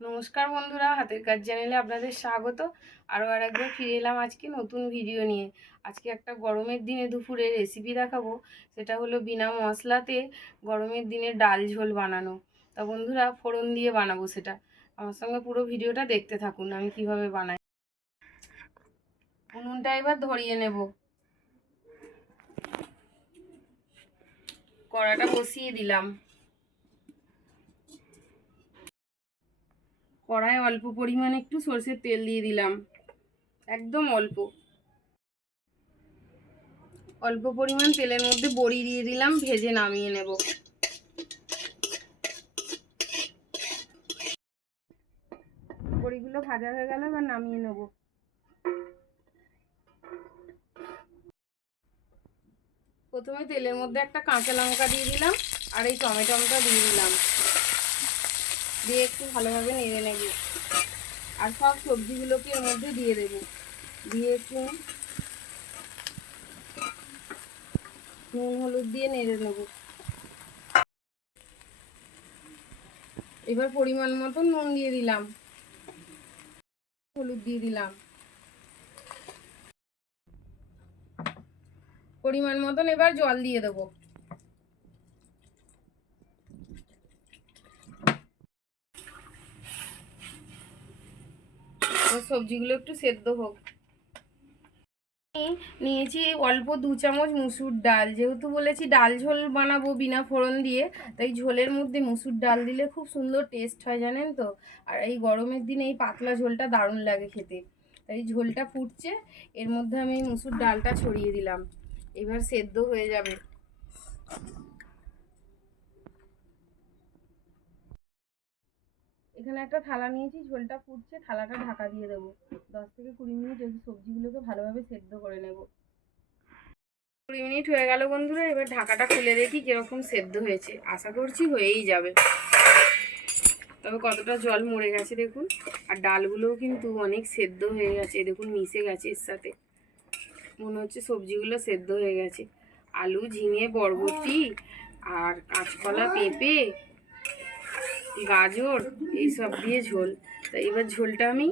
নমস্কার বন্ধুরা, হাতের কাজ চ্যানেলে আপনাদের স্বাগত। আরও আর একবার ফিরে এলাম আজকে নতুন ভিডিও নিয়ে। আজকে একটা গরমের দিনে দুপুরে রেসিপি দেখাবো। সেটা হলো বিনা মশলাতে গরমের দিনে ডাল ঝোল বানানো। তা বন্ধুরা, ফোড়ন দিয়ে বানাবো সেটা। আমার সঙ্গে পুরো ভিডিওটা দেখতে থাকুন, আমি কীভাবে বানাই। উনুনটা এবার ধরিয়ে নেব। কড়াটা বসিয়ে দিলাম। কড়ায় অল্প পরিমাণে একটু সর্ষের তেল দিয়ে দিলাম। একদম অল্প। অল্প পরিমাণ তেলের মধ্যে বড়ি দিয়ে দিলাম, ভেজে নামিয়ে নেব। বড়িগুলো ভাজা হয়ে গেল, এবার নামিয়ে নেব। প্রথমে তেলের মধ্যে একটা কাঁচা লঙ্কা দিয়ে দিলাম, আর এই টমেটোটা দিয়ে দিলাম। দিয়ে একটু ভালোভাবে নেড়ে নেব। আর সব সবজিগুলোকে এর মধ্যে দিয়ে দেব। দিয়ে একটু নুন, হলুদ দিয়ে নেড়ে নেব। এবার পরিমাণ মতো নুন দিয়ে দিলাম। হলুদ দিয়ে দিলাম। পরিমাণ মতন এবার জল দিয়ে দেবো। সবজিগুলো একটু সেদ্ধ হোক। নিয়েছি অল্প দু চামচ মুসুর ডাল। যেহেতু বলেছি ডাল ঝোল বানাবো বিনা ফোড়ন দিয়ে, তাই ঝোলের মধ্যে মুসুর ডাল দিলে খুব সুন্দর টেস্ট হয়, জানেন তো? আর এই গরমের দিনে এই পাতলা ঝোলটা দারুণ লাগে খেতে। তাই ঝোলটা ফুটছে, এর মধ্যে আমি মুসুর ডালটা ছড়িয়ে দিলাম। এবার সেদ্ধ হয়ে যাবে। এখানে একটা থালা নিয়েছি, ঝোলটা ফুটছে, থালাটা ঢাকা দিয়ে দেবো। দশ থেকে কুড়ি মিনিট এই সবজিগুলোকে ভালোভাবে সেদ্ধ করে নেব। কুড়ি মিনিট হয়ে গেল বন্ধুরা, এবার ঢাকাটা খুলে দেখি কীরকম সেদ্ধ হয়েছে। আশা করছি হয়েই যাবে। তবে কতটা জল মরে গেছে দেখুন, আর ডালগুলোও কিন্তু অনেক সেদ্ধ হয়ে গেছে। দেখুন, মিশে গেছে এর সাথে। মনে হচ্ছে সবজিগুলো সেদ্ধ হয়ে গেছে। আলু, ঝিঙে, বরবটি আর কাঁচকলা, পেঁপে গাজর, এইসব দিয়ে ঝোল। তা এবার ঝোলটা আমি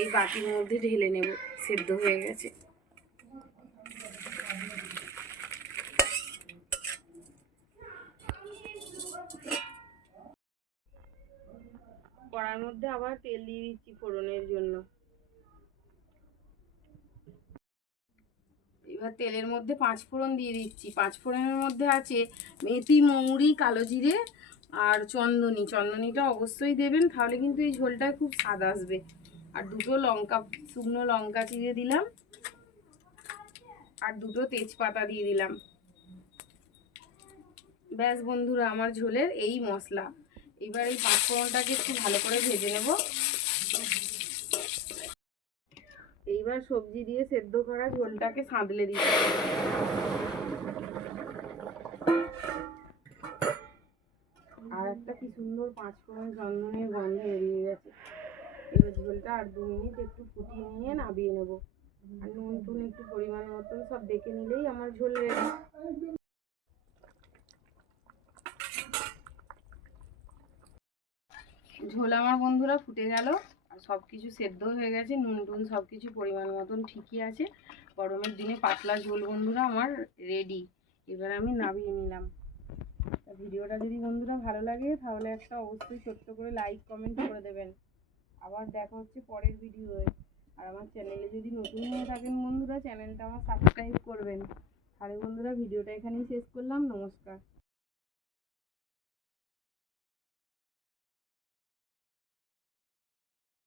এই বাটির মধ্যে ঢেলে নেব, সেদ্ধ হয়ে গেছে। কড়ার মধ্যে আবার তেল দিয়ে দিচ্ছি ফোড়নের জন্য। এবার তেলের মধ্যে পাঁচ ফোড়ন দিয়ে দিচ্ছি। পাঁচ ফোড়নের মধ্যে আছে মেথি, মৌরি, কালো জিরে আর চন্দনী, চন্দনীটা অবশ্যই দেবেন, তাহলে কিন্তু এই ঝোলটায় খুব স্বাদ আসবে। আর দুটো লঙ্কা, শুকনো লঙ্কা চিড়ে দিলাম, আর দুটো তেজপাতা দিয়ে দিলাম। ব্যাস বন্ধুরা, আমার ঝোলের এই মশলা। এবার এই পাঁচফোড়নটাকে একটু ভালো করে ভেজে নেব। এইবার সবজি দিয়ে সেদ্ধ করা ঝোলটাকে সাঁতলে দিতে একটা কি সুন্দর পাঁচ ফোড়ন চন্দনের গন্ধ বেরিয়ে গেছে। এবার ঝোলটা আর দু মিনিট একটু ফুটিয়ে নিয়ে নাবিয়ে নেব। আর নুন টুন একটু পরিমাণ মতন সব দেখে নিলেই আমার ঝোল রেডি। ঝোল আমার বন্ধুরা ফুটে গেল। আর সব কিছু সেদ্ধ হয়ে গেছে। নুন টুন সব কিছু পরিমাণ মতন ঠিকই আছে। গরমের দিনে পাতলা ঝোল বন্ধুরা আমার রেডি। এবার আমি নাবিয়ে নিলাম। ভিডিওটা যদি বন্ধুরা ভালো লাগে, তাহলে একটা অবশ্যই ছোট্ট করে লাইক কমেন্ট করে দেবেন। আবার দেখা হচ্ছে পরের ভিডিওয়ে। আর আমার চ্যানেলে যদি নতুন হয়ে থাকেন বন্ধুরা চ্যানেলটা আমার সাবস্ক্রাইব করবেন। তাহলে বন্ধুরা, ভিডিওটা এখানেই শেষ করলাম। নমস্কার।